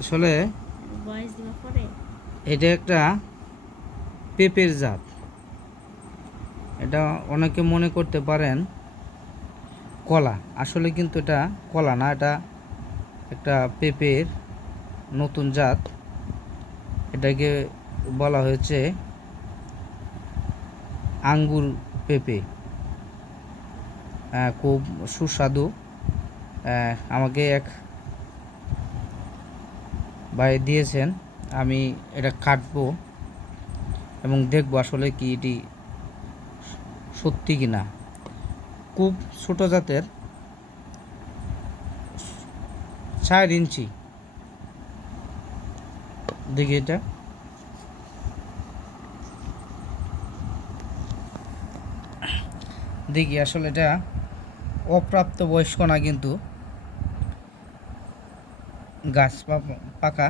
আসলে এটা একটা পেঁপের জাত। এটা অনেকে মনে করতে পারেন কলা। আসলে কিন্তু এটা কলা না এটা একটা পেঁপের নতুন জাত। এটাকে বলা হয়েছে আঙ্গুর পেঁপে। খুব সুস্বাদু। আমাকে এক ভাই দিয়েছেন, আমি এটা কাটবো এবং দেখব আসলে কি এটি সত্যি কি না। খুব ছোটো জাতের চার ইঞ্চি। দেখি এটা। দেখি আসলে এটা অপ্রাপ্ত বয়স্ক না কিন্তু গাছ পাকা।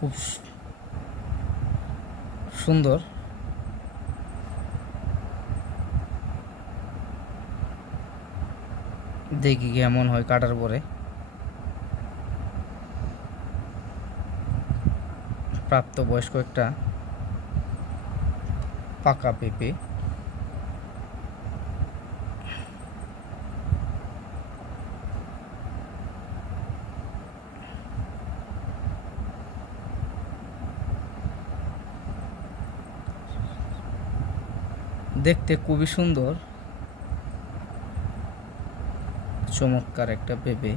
খুব সুন্দর। দেখি কেমন হয় কাটার পরে। প্রাপ্ত বয়স্ক একটা পাকা পেঁপে। দেখতে খুবই সুন্দর। চমৎকার একটা পেঁপে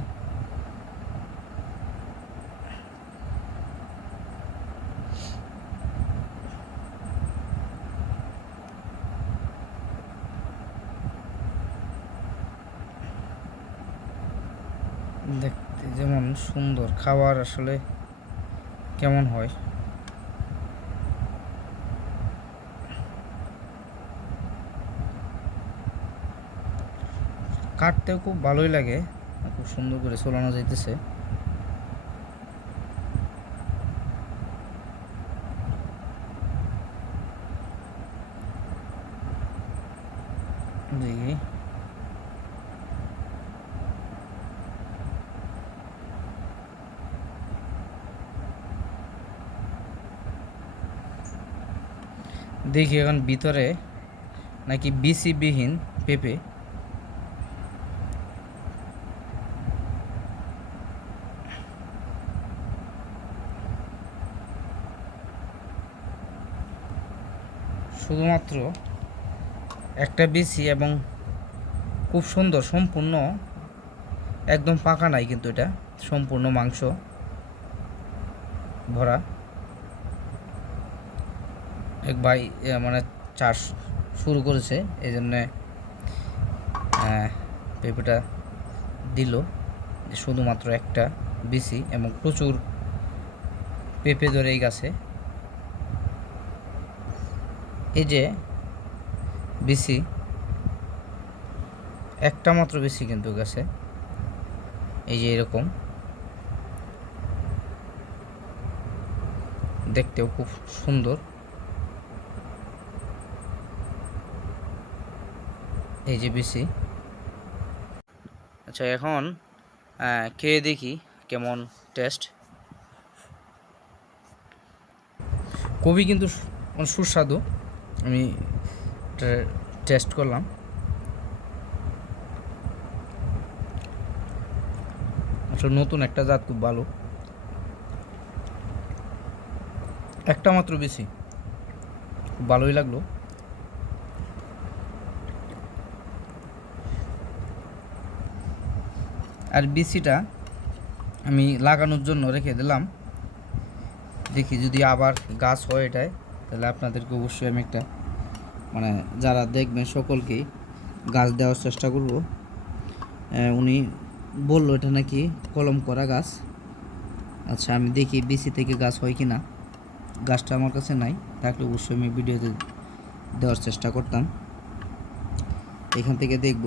দেখতে যেমন সুন্দর খাবার আসলে কেমন হয়? কাটতেও খুব ভালোই লাগে। খুব সুন্দর করে চলানো যাইতেছে। দেখি দেখি এখন ভিতরে নাকি বিসিবিহীন পেঁপে। শুধুমাত্র একটা বিসি এবং খুব সুন্দর, সম্পূর্ণ, একদম পাকা নাই কিন্তু এটা, সম্পূর্ণ মাংস ভরা। এক ভাই মানে চাষ শুরু করেছে এই জন্যে পেঁপেটা দিল। শুধুমাত্র একটা বিসি এবং প্রচুর পেঁপে ধরে এই গাছে। এই যে বিসি, একটা মাত্র বিসি কিন্তু গাছে। এই যে এরকম। দেখতেও খুব সুন্দর। এই যে বিসি। আচ্ছা এখন খেয়ে দেখি কেমন টেস্ট। খুবই কিন্তু মানে সুস্বাদু। আমি টেস্ট করলাম। আসলে নতুন একটা জাত খুব ভালো। একটা মাত্র বেশি। খুব ভালোই লাগল। আর বিসিটা আমি লাগানোর জন্য রেখে দিলাম। দেখি যদি আবার গাছ হয় এটায়। তাহলে আপনাদেরকে অবশ্যই আমি একটা মানে যারা দেখবেন সকলকেই গাছ দেওয়ার চেষ্টা করব। উনি বলল, এটা নাকি কলম করা গাছ? আচ্ছা আমি দেখি বিসি থেকে গাছ হয় কি না গাছটা আমার কাছে নাই, থাকলে অবশ্যই আমি ভিডিওতে দেওয়ার চেষ্টা করতাম। এখান থেকে দেখব।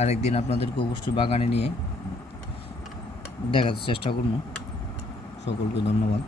আরেকদিন আপনাদেরকে অবশ্যই বাগানে নিয়ে দেখাতে চেষ্টা করব। সকলকে ধন্যবাদ।